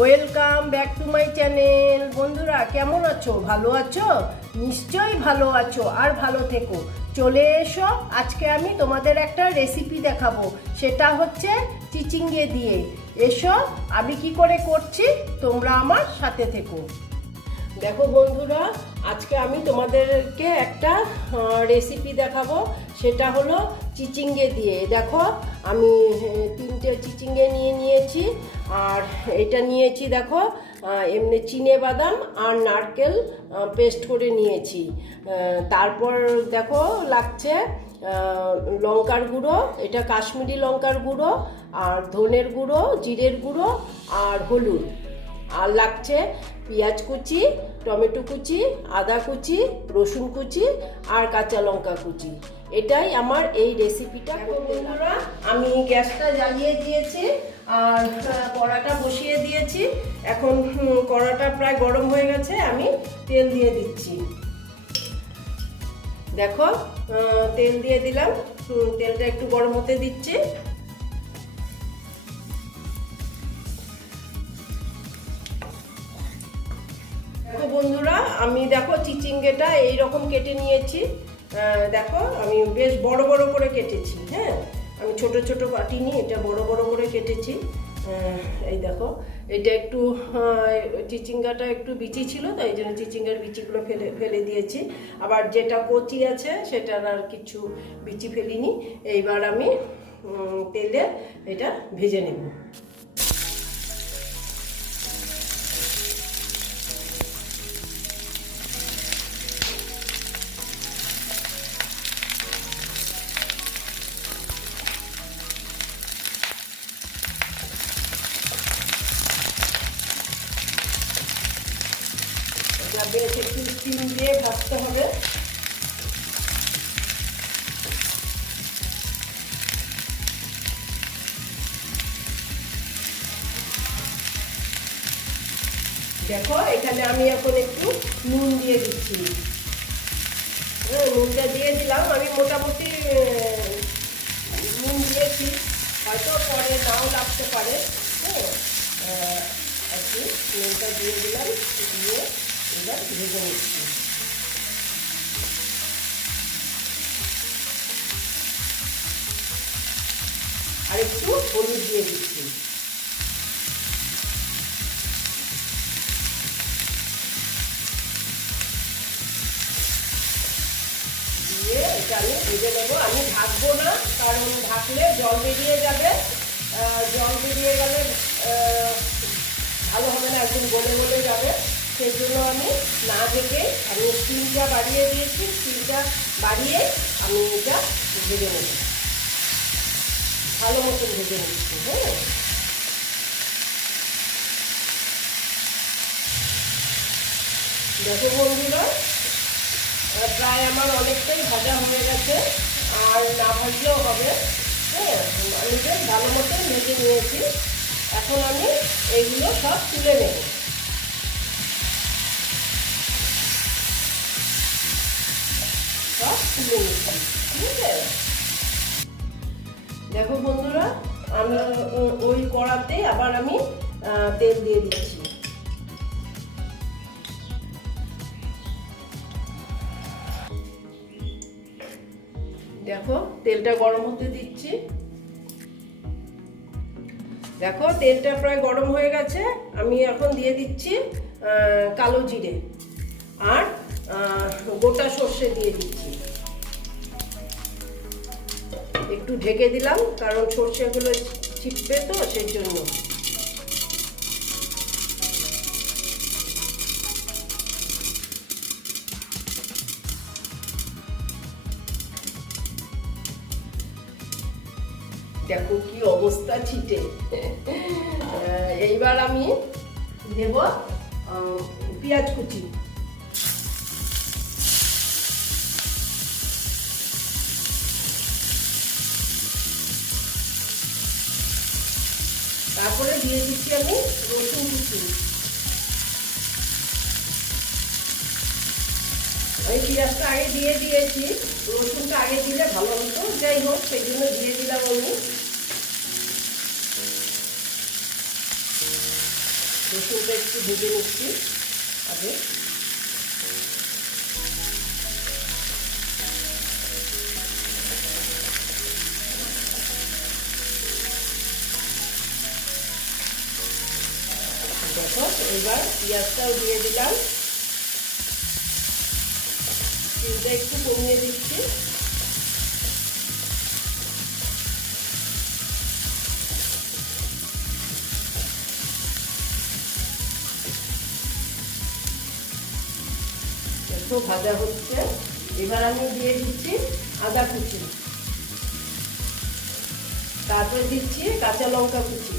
Welcome back to my channel বন্ধুরা, কেমন আছো? ভালো আছো? নিশ্চয়ই ভালো আছো আর ভালো থেকো। চলে এসো, আজকে আমি তোমাদের একটা রেসিপি দেখাবো। সেটা হচ্ছে চিচিঙ্গে দিয়ে। এসো, আমি কি করে করছি? তোমরা আমার সাথে থেকো। দেখো বন্ধুরা, আজকে আমি তোমাদেরকে একটা রেসিপি দেখাবো। সেটা হলো চিচিঙ্গে দিয়ে। দেখো, আমি তিনটে চিচিঙ্গে নিয়ে নিয়েছি। আর এটা নিয়েছি, দেখো এমনি চিনে বাদাম আর নারকেল পেস্ট করে নিয়েছি। তারপর দেখো, লাগছে লঙ্কার গুঁড়ো, এটা কাশ্মীরি লঙ্কার গুঁড়ো, আর ধনের গুঁড়ো, জিরের গুঁড়ো আর হলুদ। আর লাগছে পেঁয়াজ কুচি, টমেটো কুচি, আদা কুচি, রসুন কুচি আর কাঁচা লঙ্কা কুচি। এটাই আমার এই রেসিপিটা বন্ধুরা, আমি গ্যাসটা জ্বালিয়ে দিয়েছি আর কড়াটা বসিয়ে দিয়েছি। এখন কড়াটা প্রায় গরম হয়ে গেছে, আমি তেল দিয়ে দিচ্ছি। দেখো তেল দিয়ে দিলাম। তেলটা একটু গরম হতে দিচ্ছি। দেখো বন্ধুরা, আমি দেখো, চিচিঙ্গেটা এই রকম কেটে নিয়েছি। দেখো, আমি বেশ বড় বড় করে কেটেছি হ্যাঁ? আমি ছোট ছোট কাটিনি এটা বড় বড় করে কেটেছি। এই দেখো, এটা একটু চিচিঙ্গাটা একটু বিচি ছিল, তাই এই জন্য চিচিঙ্গার বিচিগুলো ফেলে ফেলে দিয়েছি। আবার যেটা কচি আছে, সেটার আর কিছু বিচি ফেলিনি। এইবার আমি তেলে এটা ভেজে নেব। আমি এখন একটু নুন দিয়ে দিচ্ছি। হ্যাঁ নুনটা দিয়ে দিলাম। আমি মোটামুটি নুন দিয়েছি। হয়তো পরে নাও লাগতে পারে। হ্যাঁ নুনটা দিয়ে দিলাম। দিয়ে এবার ভেজে নিচ্ছি। আর একটু হলুদ দিয়ে দিচ্ছি। দিয়ে আমি ভেজে নেব। আমি ঢাকবো না, কারণ ঢাকলে জল বেরিয়ে যাবে। জল বেরিয়ে গেলে ভালো হবে না, একদম গলে গলে যাবে। সেই জন্য আমি না ঢেকে আমি স্টিমটা বাড়িয়ে দিয়েছি। স্টিমটা বাড়িয়ে আমি এটা ভেজে নেব। ভালো মতন ভেজে নিচ্ছি হ্যাঁ? দেখো বন্ধুরা প্রায় আমার অনেকটাই ভাজা হয়ে গেছে, আর না ভাজলেও হবে। হ্যাঁ আমি বেশ ভালো মতো ভেজে নিয়েছি, এখন আমি এইগুলো সব তুলে নেব। সব তুলে ঠিক আছে? দেখো বন্ধুরা, আমি ওই কড়াতে আবার আমি তেল দিয়ে দিচ্ছি। দেখো, তেলটা গরম হতে দিচ্ছি। দেখো, তেলটা প্রায় গরম হয়ে গেছে। আমি এখন দিয়ে দিচ্ছি কালো জিরে। আর গোটা সর্ষে দিয়ে দিচ্ছি। একটু ঢেকে দিলাম, কারণ সর্ষেগুলো ছিটবে তো সেই জন্য দেখো কি অবস্থা ছিটে। এইবার আমি দেব পেঁয়াজ কুচি। তারপরে দিয়ে দিচ্ছি আমি রসুন কুচি। আমি পেঁয়াজটা আগে দিয়ে দিয়েছি, রসুনটা আগে দিলে ভালো হতো। যাই হোক, সেই জন্য দিয়ে দিলাম আমি। রসুনটা একটু ভেজে নিচ্ছি আগে দেখো এবার পেঁয়াজটাও দিয়ে দিলাম চিনটা একটু কমিয়ে দিচ্ছি একটু ভাজা হচ্ছে। এবার আমি দিয়ে দিচ্ছি আদা কুচি। তারপরে দিচ্ছি কাঁচা লঙ্কা কুচি।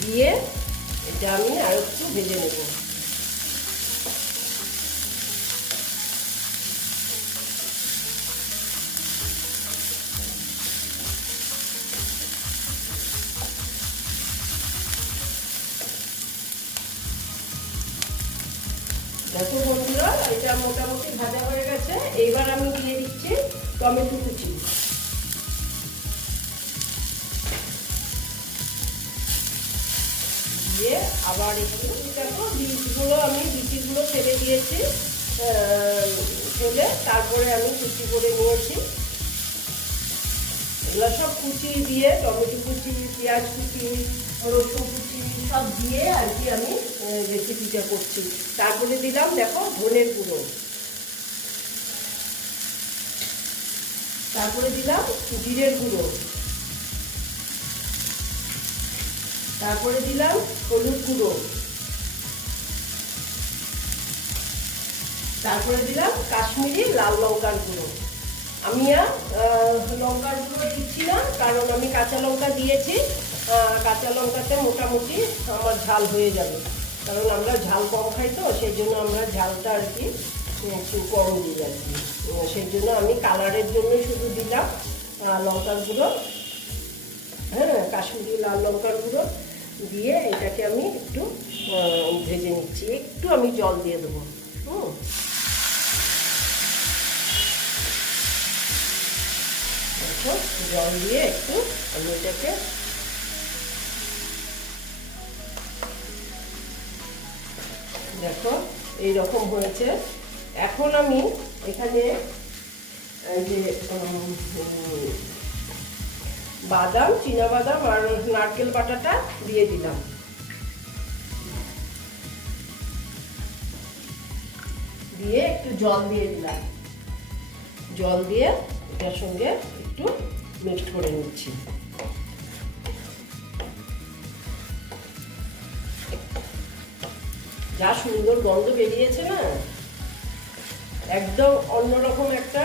দিয়ে এটা আমি আর একটু ভেজে নেব। গেছে এইবার আমি দিয়ে দিচ্ছি টমেটো কুচি। দিয়ে আবার একটু দেখো বীজগুলো, আমি বিচিগুলো ফেলে দিয়েছি ফেলে তারপরে আমি কুচি করে নিয়েছি। এগুলো সব কুচি দিয়ে, টমেটো কুচি, পেঁয়াজ কুচি, রসুন কুচি, সব দিয়ে আর কি আমি রেসিপিটা করছি। তারপরে দিলাম, দেখো ধনের গুঁড়ো। তারপরে দিলাম জিরের গুঁড়ো। তারপরে দিলাম হলুদ গুঁড়ো। তারপরে দিলাম কাশ্মীরি লাল লঙ্কার গুঁড়ো। আমি আর লঙ্কার গুঁড়ো দিচ্ছি না, কারণ আমি কাঁচা লঙ্কা দিয়েছি কাঁচা লঙ্কাতে মোটামুটি আমার ঝাল হয়ে যাবে। কারণ আমরা ঝাল কম খাই তো, সেই জন্য আমরা ঝালটা আর কি একটু কম দিই আর কি সেই জন্য আমি কালারের জন্য শুধু দিলাম লঙ্কার গুঁড়ো হ্যাঁ কাশ্মীরি লাল লঙ্কার গুঁড়ো দিয়ে এটাকে আমি একটু ভেজে নিচ্ছি একটু আমি জল দিয়ে দেবো হুম জল দিয়ে একটু আমি এটাকে দেখো এই রকম হয়েছে। এখন আমি এখানে যে বাদাম বাদাম আর নারকেল বাটাটা দিয়ে দিলাম। দিয়ে একটু জল দিয়ে দিলাম। জল দিয়ে এটার সঙ্গে একটু মিক্সড করে নিচ্ছি। যা সুন্দর গন্ধ বেরিয়েছে না? একদম অন্যরকম একটা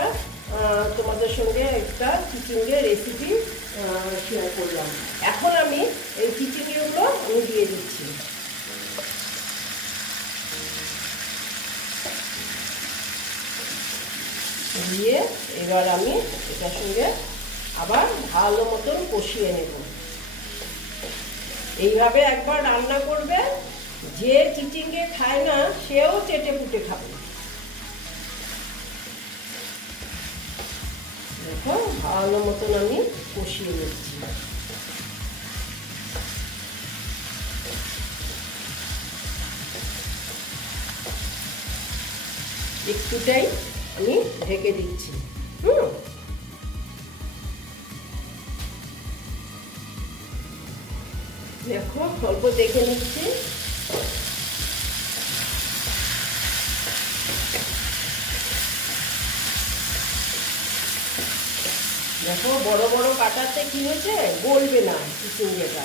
তোমাদের সঙ্গে একটা চিচিংয়ের রেসিপি শেয়ার করলাম। এখন আমি এই চিচিংগুলো আমি দিয়ে দিচ্ছি। দিয়ে এবার আমি এটার সঙ্গে আবার ভালো মতন কষিয়ে নেব। এইভাবে একবার রান্না করবে, যে চিচিংয়ে খায় না, সেও চেটে পুটে খাবে। দেখো ভালো মতন আমি কষিয়ে নিচ্ছি। একটুটাই আমি ঢেকে দিচ্ছি, হুম? দেখো অল্প দেখে নিচ্ছি। দেখো, বড় বড় কাটাতে কি হয়েছে? গলবে না চিচিঙ্গেটা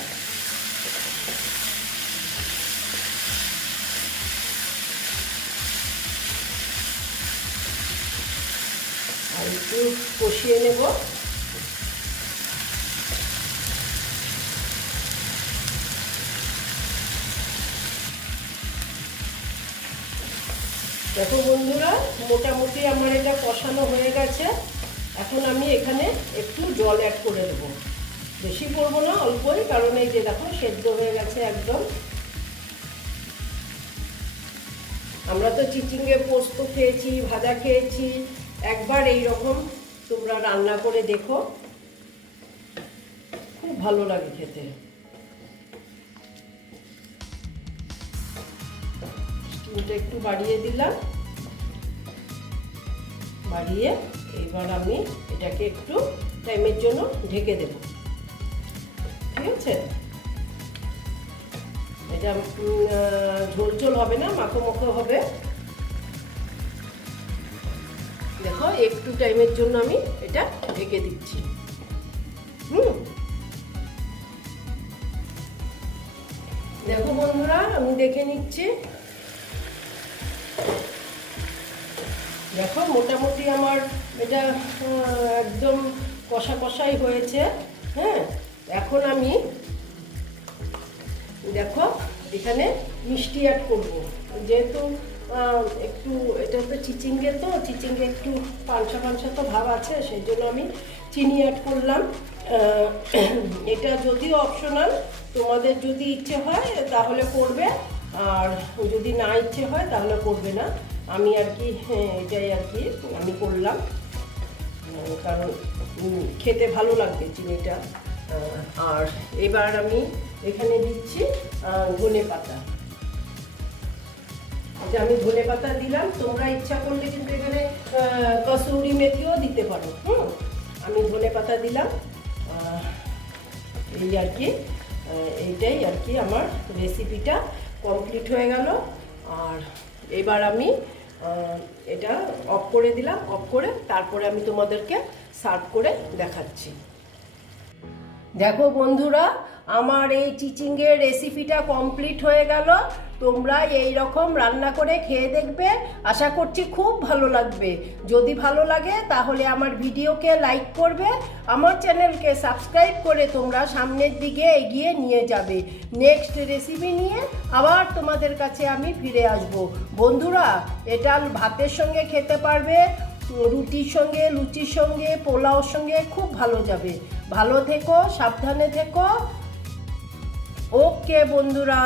আর একটু কষিয়ে নেব। দেখো বন্ধুরা, মোটামুটি আমার এটা কষানো হয়ে গেছে। এখন আমি এখানে একটু জল অ্যাড করে দেবো। বেশি করব না, অল্পই, কারণ এই যে দেখো, সেদ্ধ হয়ে গেছে একদম। আমরা তো চিচিঙ্গে পোস্ত খেয়েছি, ভাজা খেয়েছি, একবার এই রকম তোমরা রান্না করে দেখো। খুব ভালো লাগে খেতে। একটু বাড়িয়ে দিলাম। বাড়িয়ে এবার আমি এটাকে একটু টাইমের জন্য ঢেকে দেব। ঠিক আছে? এটা ঝোল ঝোল হবে না, মাখো মাখো হবে। দেখো, একটু টাইমের জন্য আমি এটা ঢেকে দিচ্ছি। হুম? দেখো বন্ধুরা, আমি দেখে নিচ্ছি। দেখো, মোটামুটি আমার এটা একদম কষা কষাই হয়েছে হ্যাঁ? এখন আমি দেখো এখানে মিষ্টি অ্যাড করব। যেহেতু একটু এটা তো চিচিঙ্গে তো চিচিঙ্গে একটু পাঞ্চা পাঞ্চা তো ভাব আছে সেই জন্য আমি চিনি অ্যাড করলাম। এটা যদিও অপশনাল তোমাদের যদি ইচ্ছে হয় তাহলে করবে আর যদি না ইচ্ছে হয় তাহলে করবে না। আমি আর কি হ্যাঁ, এটাই আর কি আমি করলাম। কারণ খেতে ভালো লাগবে চিনিটা। আর এবার আমি এখানে দিচ্ছি ধনে পাতা। আমি ধনে পাতা দিলাম, তোমরা ইচ্ছা করলে কিন্তু এখানে কসুরি মেথিও দিতে পারো, হুম? আমি ধনে পাতা দিলাম এই আর কি এইটাই আর কি আমার রেসিপিটা কমপ্লিট হয়ে গেল। আর এবার আমি এটা অফ করে দিলাম অফ করে তারপরে আমি তোমাদেরকে সার্ভ করে দেখাচ্ছি। দেখো বন্ধুরা, আমার এই চিচিংয়ের রেসিপিটা কমপ্লিট হয়ে গেল। তোমরা এই রকম রান্না করে খেয়ে দেখবে। আশা করছি খুব ভালো লাগবে। যদি ভালো লাগে, তাহলে আমার ভিডিওকে লাইক করবে। আমার চ্যানেলকে সাবস্ক্রাইব করে তোমরা সামনের দিকে এগিয়ে নিয়ে যাবে। নেক্সট রেসিপি নিয়ে আবার তোমাদের কাছে আমি ফিরে আসব। বন্ধুরা এটা ভাতের সঙ্গে খেতে পারবে, রুটির সঙ্গে, লুচির সঙ্গে, পোলাওর সঙ্গে খুব ভালো যাবে। ভালো থেকো, সাবধানে থেকো। ওকে, বন্ধুরা।